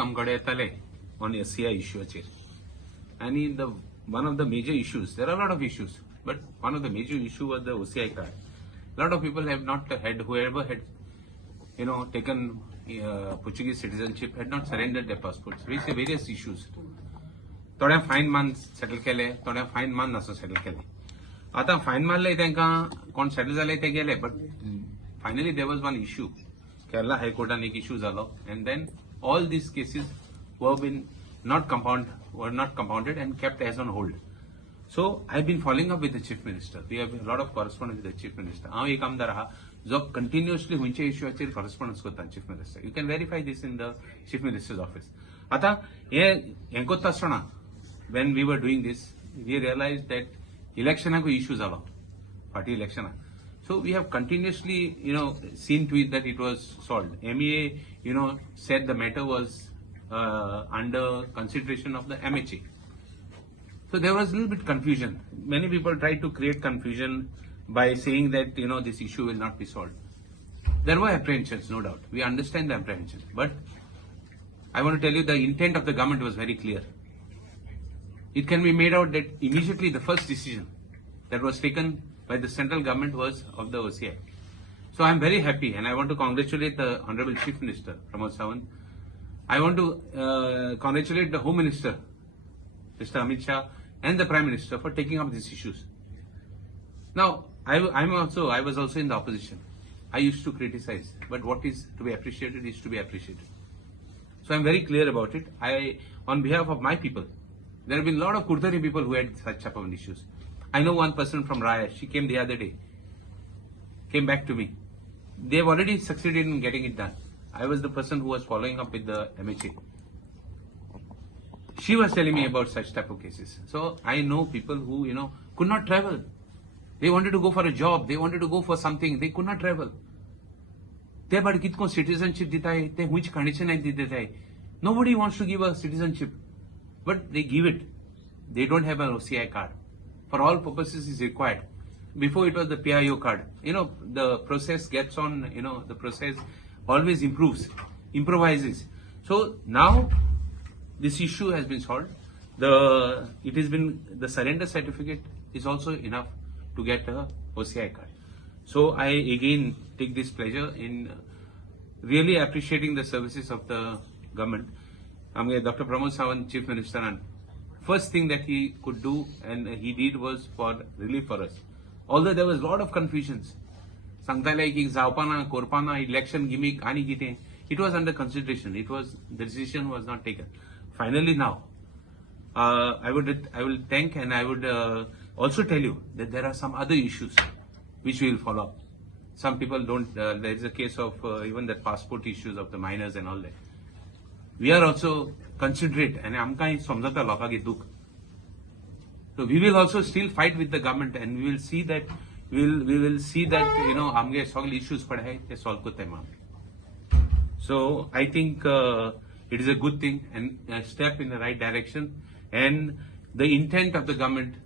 आमकडे येताले on SCI issue. And one of the major issues, there are a lot of issues, but one of the major issue was the OCI card. A lot of people have not had, whoever had, taken Portuguese citizenship had not surrendered their passports. Various issues. थोड्या fine मान settle केले, थोड्या fine मान नसो settle केले. आता fine मारले तांकां कोण सेटल जाले ते गेले, but finally there was one issue. Kerala High Court an issue zalo, and then all these cases were not compounded and kept as on hold. So I've been following up with the Chief Minister. We have a lot of correspondence with the Chief Minister. हांव एक आमदार आहा जो continuously हुंचे इश्यूचेर correspondence करता Chief Minister. You can verify this in the Chief Minister's office. आता हे कोत्ता आसतना when we were doing this, we realized that election को issue zalo, party election. So we have continuously, seen to it that it was solved. MEA, said the matter was under consideration of the MHA. So there was a little bit confusion. Many people tried to create confusion by saying that, this issue will not be solved. There were apprehensions, no doubt. We understand the apprehensions. But I want to tell you the intent of the government was very clear. It can be made out that immediately the first decision that was taken by the central government was of the OCI. So I am very happy and I want to congratulate the Honorable Chief Minister, Pramod Sawant. I want to congratulate the Home Minister, Mr. Amit Shah, and the Prime Minister for taking up these issues. Now, I was also in the opposition. I used to criticize, but what is to be appreciated is to be appreciated. So I am very clear about it. On behalf of my people, there have been a lot of Kurtari people who had such type of issues. I know one person from Raya, she came the other day, came back to me. They've already succeeded in getting it done. I was the person who was following up with the MHA. She was telling me about such type of cases. So I know people who, could not travel. They wanted to go for a job, they wanted to go for something, they could not travel. They bad kitko citizenship dita hai, which condition hai dita hai. Nobody wants to give a citizenship, but they give it. They don't have an OCI card. For all purposes is required. Before it was the PIO card. The process gets on, the process always improvises. So now this issue has been solved. The surrender certificate is also enough to get a OCI card. So I again take this pleasure in really appreciating the services of the government. Dr. Pramod Sawant, Chief Minister, and first thing that he could do and he did was for relief for us. Although there was a lot of confusions. Sangtale ki zaupana, korpana, election gimmick, ani kite. It was under consideration. The decision was not taken. Finally now, I will thank and I would also tell you that there are some other issues which we will follow up. Some people don't, there is a case of even the passport issues of the minors and all that. We are also considerate and amkai samjata lokagi dukh. So we will also still fight with the government and we will see that amge sagal issues pad hai te solve kote mam. So I think it is a good thing and a step in the right direction, and the intent of the government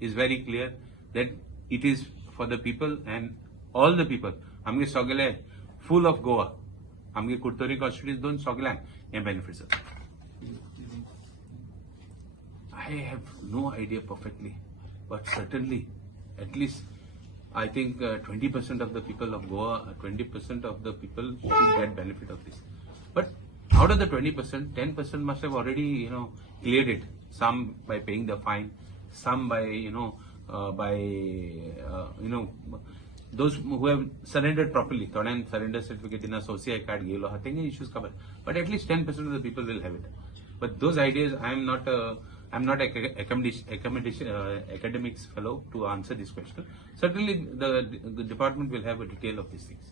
is very clear that it is for the people and all the people. Amge sagale full of Goa. Amge Kurtori constituencies don saglan benefits. I have no idea perfectly, but certainly, at least, I think 20% of the people of Goa, 20% of the people should get benefit of this. But out of the 20%, 10% must have already, cleared it. Some by paying the fine, some by, those who have surrendered properly. Thodan surrender certificate in a OCI card gelo hatenga issues covered. But at least 10% of the people will have it. But those ideas, I'm not an academics fellow to answer this question. Certainly, the department will have a detail of these things.